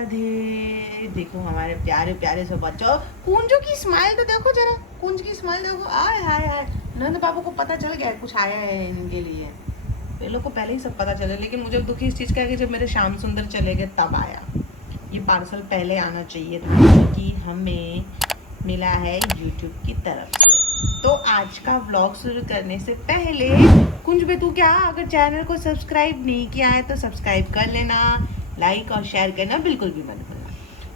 राधे। देखो हमारे प्यारे प्यारे से बच्चों, कुंजू की स्माइल तो देखो जरा, कुंज की स्माइल देखो। आय हाय हाय, नंद बाबू को पता चल गया कुछ आया है इनके लिए। ये लोग को पहले ही सब पता चला, लेकिन मुझे दुखी इस चीज़ का है कि जब मेरे श्याम सुंदर चले गए तब आया। ये पार्सल पहले आना चाहिए था कि हमें मिला है यूट्यूब की तरफ से। तो आज का व्लॉग शुरू करने से पहले कुंज बे तू क्या, अगर चैनल को सब्सक्राइब नहीं किया है तो सब्सक्राइब कर लेना, लाइक और शेयर करना बिल्कुल भी मत भूलना।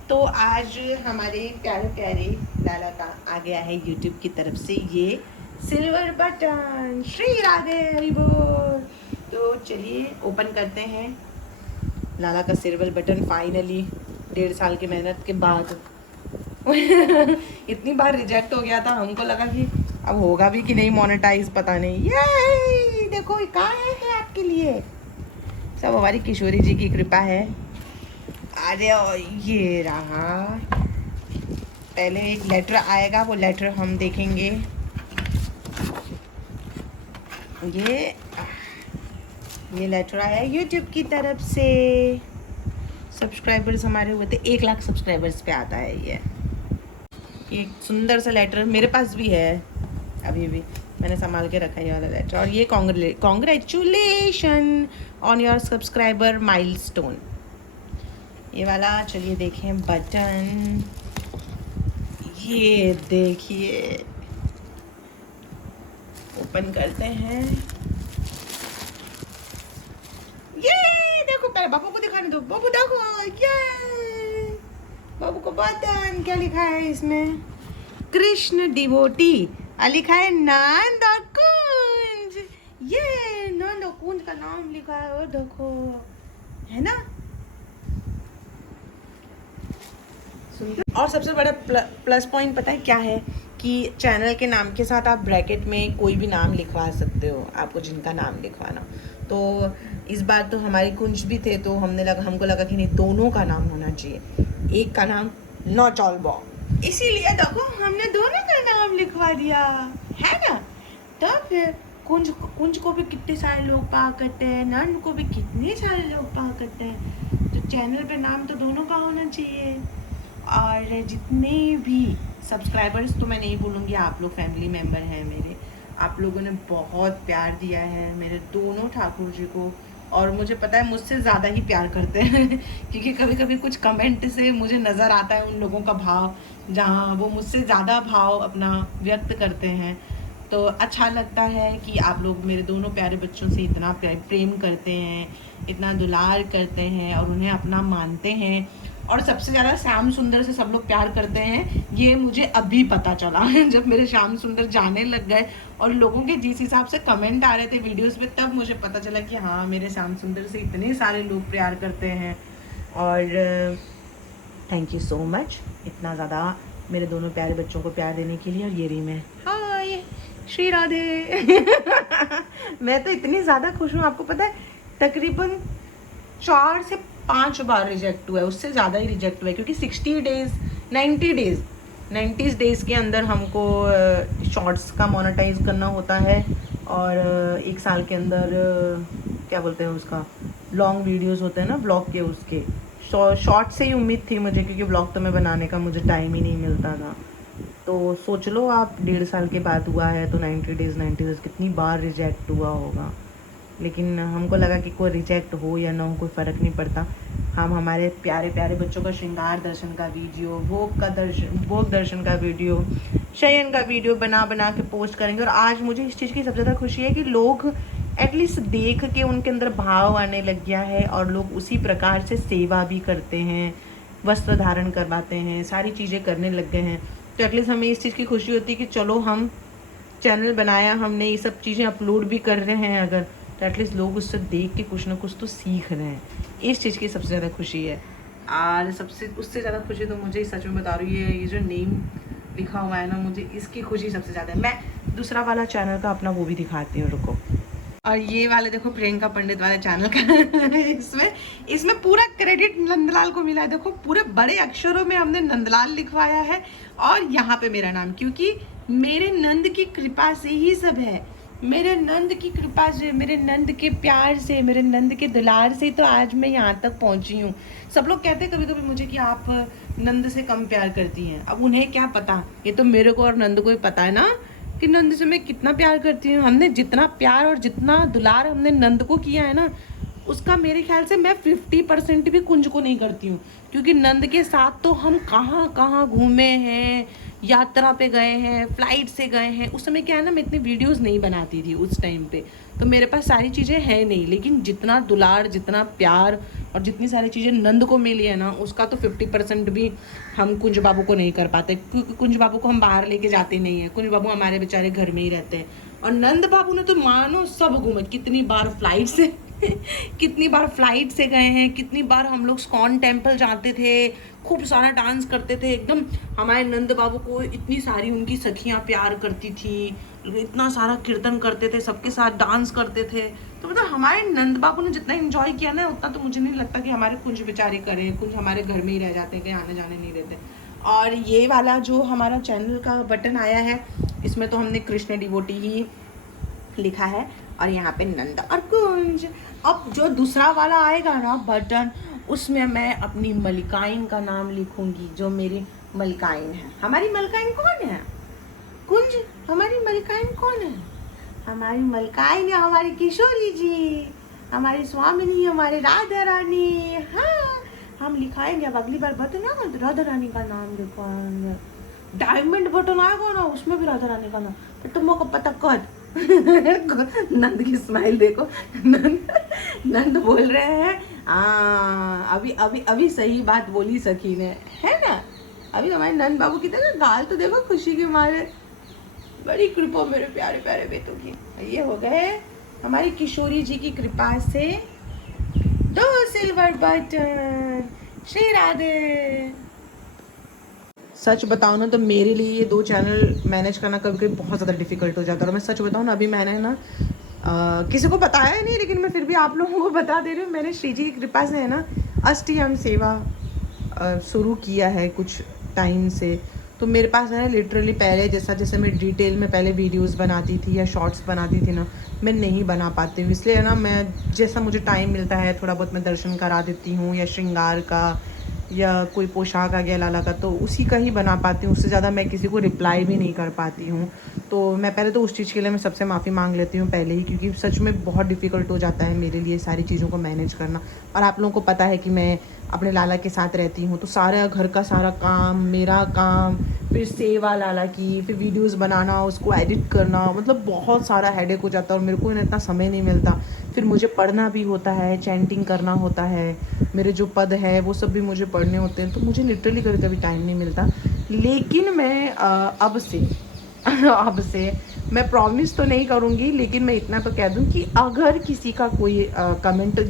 तो आज हमारे प्यारे प्यारे लाला का आ गया है यूट्यूब की तरफ से ये सिल्वर बटन। श्री राधे हरि बोल। तो चलिए ओपन करते हैं लाला का सिल्वर बटन। फाइनली 1.5 साल की मेहनत के बाद इतनी बार रिजेक्ट हो गया था, हमको लगा कि अब होगा भी कि नहीं मोनेटाइज, पता नहीं। ये देखो कहाँ है आपके लिए, सब हमारी किशोरी जी की कृपा है। अरे ये रहा, पहले एक लेटर आएगा, वो लेटर हम देखेंगे। ये लेटर आया यूट्यूब की तरफ से। सब्सक्राइबर्स हमारे हुए थे 1 लाख सब्सक्राइबर्स पे आता है ये। एक सुंदर सा लेटर मेरे पास भी है, अभी भी मैंने संभाल के रखा है ये वाला लेटर। और ये congratulation on your subscriber milestone, ये वाला। चलिए देखें बटन, ये देखिए, ओपन करते हैं। ये देखो, पहले बाबू को दिखाने दो। बाबू देखो, ये बाबू को बटन, क्या लिखा है इसमें, कृष्ण डिवोटी, लिखा है नंद और कुंज। ये नंद और कुंज का नाम लिखा है, और देखो, है ना सुंदर। और सबसे बड़ा प्लस पॉइंट पता है क्या है, कि चैनल के नाम के साथ आप ब्रैकेट में कोई भी नाम लिखवा सकते हो, आपको जिनका नाम लिखवाना। तो इस बार तो हमारी कुंज भी थे, तो हमको लगा कि नहीं, दोनों का नाम होना चाहिए। एक का नाम नौचौलबा, इसीलिए देखो हमने दोनों का नाम लिखवा दिया, है ना। तो फिर कुंज को भी कितने सारे लोग पा करते हैं, नंद को भी कितने सारे लोग पा करते हैं, तो चैनल पे नाम तो दोनों का होना चाहिए। और जितने भी सब्सक्राइबर्स, तो मैं नहीं बोलूँगी, आप लोग फैमिली मेम्बर हैं मेरे, आप लोगों ने बहुत प्यार दिया है मेरे दोनों ठाकुर जी को। और मुझे पता है मुझसे ज़्यादा ही प्यार करते हैं क्योंकि कभी कभी कुछ कमेंट से मुझे नज़र आता है उन लोगों का भाव, जहाँ वो मुझसे ज़्यादा भाव अपना व्यक्त करते हैं। तो अच्छा लगता है कि आप लोग मेरे दोनों प्यारे बच्चों से इतना प्रेम करते हैं, इतना दुलार करते हैं और उन्हें अपना मानते हैं। और सबसे ज़्यादा श्याम सुंदर से सब लोग प्यार करते हैं, ये मुझे अभी पता चला जब मेरे श्याम सुंदर जाने लग गए और लोगों के जिस हिसाब से कमेंट आ रहे थे वीडियोस पे, तब मुझे पता चला कि हाँ, मेरे श्याम सुंदर से इतने सारे लोग प्यार करते हैं। और थैंक यू सो मच इतना ज़्यादा मेरे दोनों प्यारे बच्चों को प्यार देने के लिए। और ये रही मैं, हाय श्री राधे मैं तो इतनी ज़्यादा खुश हूँ, आपको पता है तकरीबन 4 से 5 बार रिजेक्ट हुआ है, उससे ज़्यादा ही रिजेक्ट हुआ है, क्योंकि 90 डेज़ के अंदर हमको शॉर्ट्स का मोनेटाइज करना होता है। और 1 साल के अंदर क्या बोलते हैं उसका, लॉन्ग वीडियोस होते हैं ना ब्लॉग के, उसके शॉर्ट से ही उम्मीद थी मुझे, क्योंकि ब्लॉग तो मैं बनाने का मुझे टाइम ही नहीं मिलता था। तो सोच लो आप, 1.5 साल के बाद हुआ है, तो 90 डेज़ कितनी बार रिजेक्ट हुआ होगा। लेकिन हमको लगा कि कोई रिजेक्ट हो या ना हो, कोई फ़र्क नहीं पड़ता। हम हमारे प्यारे प्यारे बच्चों का श्रृंगार दर्शन का वीडियो, भोग दर्शन का वीडियो, शयन का वीडियो बना बना के पोस्ट करेंगे। और आज मुझे इस चीज़ की सबसे ज़्यादा खुशी है कि लोग एटलीस्ट देख के उनके अंदर भाव आने लग गया है, और लोग उसी प्रकार से सेवा भी करते हैं, वस्त्र धारण करवाते हैं, सारी चीज़ें करने लग गए हैं। तो एटलीस्ट हमें इस चीज़ की खुशी होती है कि चलो हम चैनल बनाया, हमने ये सब चीज़ें अपलोड भी कर रहे हैं अगर, तो एटलीस्ट लोग उससे देख के कुछ ना कुछ तो सीख रहे हैं। इस चीज़ की सबसे ज़्यादा खुशी है। और उससे ज़्यादा खुशी तो मुझे सच में बता रही है, ये जो नेम लिखा हुआ है ना, मुझे इसकी खुशी सबसे ज़्यादा है। मैं दूसरा वाला चैनल का अपना वो भी दिखाती हूँ, रुको। और ये वाले देखो, प्रियंका पंडित वाले चैनल का इसमें पूरा क्रेडिट नंदलाल को मिला है। देखो पूरे बड़े अक्षरों में हमने नंदलाल लिखवाया है, और यहाँ पे मेरा नाम, क्योंकि मेरे नंद की कृपा से ही सब है। मेरे नंद की कृपा से, मेरे नंद के प्यार से, मेरे नंद के दुलार से तो आज मैं यहाँ तक पहुँची हूँ। सब लोग कहते हैं कभी कभी मुझे कि आप नंद से कम प्यार करती हैं। अब उन्हें क्या पता, ये तो मेरे को और नंद को ही पता है ना कि नंद से मैं कितना प्यार करती हूँ। हमने जितना प्यार और जितना दुलार हमने नंद को किया है ना, उसका मेरे ख्याल से मैं 50% भी कुंज को नहीं करती हूँ। क्योंकि नंद के साथ तो हम कहाँ कहाँ घूमे हैं, यात्रा पे गए हैं, फ्लाइट से गए हैं। उस समय क्या है ना, मैं इतनी वीडियोस नहीं बनाती थी उस टाइम पे, तो मेरे पास सारी चीज़ें हैं नहीं। लेकिन जितना दुलार, जितना प्यार और जितनी सारी चीज़ें नंद को मिली है ना, उसका तो 50% भी हम कुंज बाबू को नहीं कर पाते। क्योंकि कुंज बाबू को हम बाहर लेके जाते नहीं हैं। कुंज बाबू हमारे बेचारे घर में ही रहते हैं। और नंद बाबू ने तो मानो सब घूमे। कितनी बार फ्लाइट से कितनी बार फ्लाइट से गए हैं, कितनी बार हम लोग स्कॉन टेम्पल जाते थे, खूब सारा डांस करते थे एकदम। हमारे नंद बाबू को इतनी सारी उनकी सखियाँ प्यार करती थी, इतना सारा कीर्तन करते थे, सबके साथ डांस करते थे। तो मतलब हमारे नंद बाबू ने जितना एंजॉय किया ना, उतना तो मुझे नहीं लगता कि हमारे कुंज बेचारे करें। कुंज हमारे घर में ही रह जाते हैं, कहीं आने जाने नहीं रहते। और ये वाला जो हमारा चैनल का बटन आया है, इसमें तो हमने कृष्ण डिवोटी ही लिखा है और यहाँ पे नंद और कुंज। अब जो दूसरा वाला आएगा ना बटन, उसमें मैं अपनी मलिकाइन का नाम लिखूंगी, जो मेरी मलिकाइन है। हमारी मलिकाइन कौन है? कुंज। हमारी मलिकाइन कौन है? हमारी मलिकाइन है हमारी किशोरी जी, हमारी स्वामिनी, हमारी राधा रानी। हाँ, हम लिखाएंगे अब अगली बार बटन आएगा तो राधा रानी का नाम लिखवाएंगे। डायमंड बटन आएगा ना, उसमें भी राधा रानी का नाम। तो तुमको पता कद नंद की स्माइल देखो। नंद बोल रहे हैं अभी अभी अभी सही बात बोली सखी ने, है ना। अभी हमारे नंद बाबू की तरह गाल तो देखो खुशी के मारे। बड़ी कृपा मेरे प्यारे प्यारे बेटों की। ये हो गए हमारी किशोरी जी की कृपा से 2 सिल्वर बटन। श्री राधे। सच बताओ ना तो मेरे लिए ये 2 चैनल मैनेज करना कभी कभी बहुत ज़्यादा डिफिकल्ट हो जाता है। और मैं सच बताऊँ ना, अभी मैंने ना किसी को बताया नहीं, लेकिन मैं फिर भी आप लोगों को बता दे रही हूँ। मैंने श्री जी की कृपा से है ना अष्टयाम सेवा शुरू किया है कुछ टाइम से। तो मेरे पास है ना लिटरली पहले जैसे मैं डिटेल में पहले वीडियोस बनाती थी या शॉर्ट्स बनाती थी ना, मैं नहीं बना पाती हूँ। इसलिए है ना, मैं जैसा मुझे टाइम मिलता है थोड़ा बहुत मैं दर्शन करा देती हूँ, या श्रृंगार का या कोई पोशाक आ गया लाला का, तो उसी का ही बना पाती हूँ। उससे ज़्यादा मैं किसी को रिप्लाई भी नहीं कर पाती हूँ। तो मैं पहले तो उस चीज़ के लिए मैं सबसे माफ़ी मांग लेती हूँ पहले ही, क्योंकि सच में बहुत डिफ़िकल्ट हो जाता है मेरे लिए सारी चीज़ों को मैनेज करना। और आप लोगों को पता है कि मैं अपने लाला के साथ रहती हूँ, तो सारा घर का सारा काम, मेरा काम, फिर सेवा लाला की, फिर वीडियोस बनाना, उसको एडिट करना, मतलब बहुत सारा हेडेक हो जाता है। और मेरे को इतना समय नहीं मिलता। फिर मुझे पढ़ना भी होता है, चैंटिंग करना होता है, मेरे जो पद है वो सब भी मुझे पढ़ने होते हैं। तो मुझे लिटरली कभी कभी टाइम नहीं मिलता। लेकिन मैं अब से अब से मैं प्रॉमिस तो नहीं करूँगी, लेकिन मैं इतना तो कह दूँ कि अगर किसी का कोई कमेंट,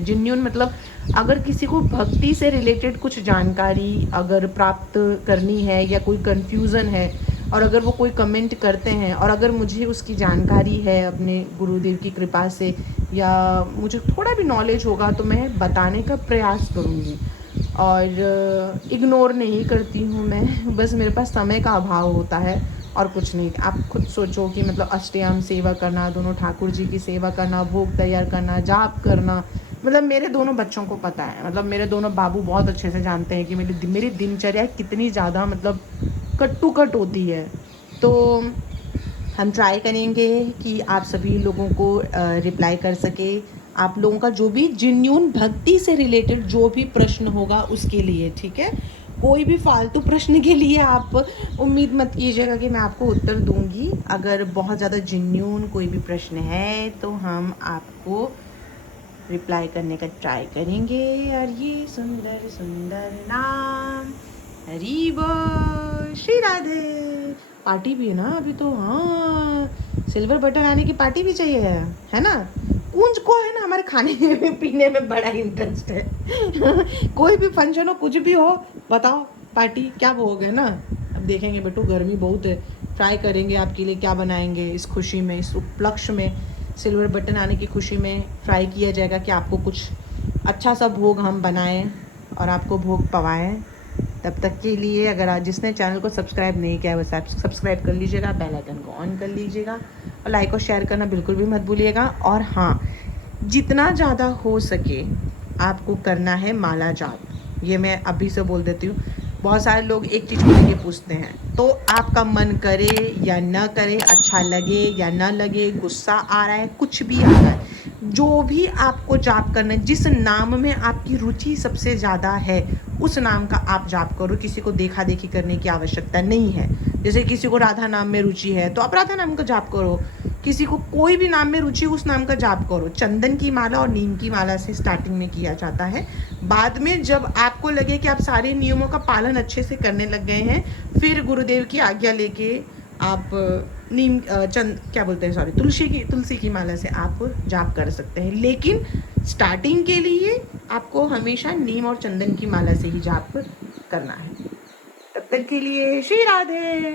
जिन्यून मतलब अगर किसी को भक्ति से रिलेटेड कुछ जानकारी अगर प्राप्त करनी है या कोई कन्फ्यूज़न है, और अगर वो कोई कमेंट करते हैं और अगर मुझे उसकी जानकारी है अपने गुरुदेव की कृपा से, या मुझे थोड़ा भी नॉलेज होगा, तो मैं बताने का प्रयास करूँगी। और इग्नोर नहीं करती हूँ मैं, बस मेरे पास समय का अभाव होता है और कुछ नहीं। आप खुद सोचो कि मतलब अष्टयाम सेवा करना, दोनों ठाकुर जी की सेवा करना, भोग तैयार करना, जाप करना, मतलब मेरे दोनों बच्चों को पता है, मतलब मेरे दोनों बाबू बहुत अच्छे से जानते हैं कि मेरी दिनचर्या कितनी ज़्यादा मतलब कट टू कट होती है। तो हम ट्राई करेंगे कि आप सभी लोगों को रिप्लाई कर सके। आप लोगों का जो भी जिन्यून भक्ति से रिलेटेड जो भी प्रश्न होगा उसके लिए, ठीक है। कोई भी फालतू प्रश्न के लिए आप उम्मीद मत कीजिएगा कि मैं आपको उत्तर दूंगी। अगर बहुत ज़्यादा जिन्यून कोई भी प्रश्न है तो हम आपको रिप्लाई करने का ट्राई करेंगे। और ये सुंदर सुंदर नाम, हरी बोल, श्री राधे। पार्टी भी है ना अभी तो, हाँ सिल्वर बटन आने की पार्टी भी चाहिए है ना। कुंज को है ना हमारे खाने में पीने में बड़ा इंटरेस्ट है। कोई भी फंक्शन हो, कुछ भी हो, बताओ पार्टी क्या भोग है ना। अब देखेंगे बेटू, गर्मी बहुत है, ट्राई करेंगे आपके लिए क्या बनाएंगे इस खुशी में, इस उपलक्ष्य में, सिल्वर बटन आने की खुशी में ट्राई किया जाएगा कि आपको कुछ अच्छा सा भोग हम बनाएं और आपको भोग पवाएं। तब तक के लिए अगर आज जिसने चैनल को सब्सक्राइब नहीं किया है वो सब्सक्राइब कर लीजिएगा, बेल आइकन को ऑन कर लीजिएगा। और लाइक और शेयर करना बिल्कुल भी मत भूलिएगा। और हाँ, जितना ज़्यादा हो सके आपको करना है माला जाप, ये मैं अभी से बोल देती हूँ। बहुत सारे लोग एक चीज़ को लेके पूछते हैं, तो आपका मन करे या ना करे, अच्छा लगे या ना लगे, गुस्सा आ रहा है, कुछ भी आ रहा है, जो भी आपको जाप करना है, जिस नाम में आपकी रुचि सबसे ज़्यादा है उस नाम का आप जाप करो। किसी को देखा देखी करने की आवश्यकता नहीं है। जैसे किसी को राधा नाम में रुचि है तो आप राधा नाम का जाप करो, किसी को कोई भी नाम में रुचि उस नाम का जाप करो। चंदन की माला और नीम की माला से स्टार्टिंग में किया जाता है। बाद में जब आपको लगे कि आप सारे नियमों का पालन अच्छे से करने लग गए हैं, फिर गुरुदेव की आज्ञा लेके आप क्या बोलते हैं, सॉरी, तुलसी की माला से आप जाप कर सकते हैं। लेकिन स्टार्टिंग के लिए आपको हमेशा नीम और चंदन की माला से ही जाप करना है। तब तक के लिए श्री राधे।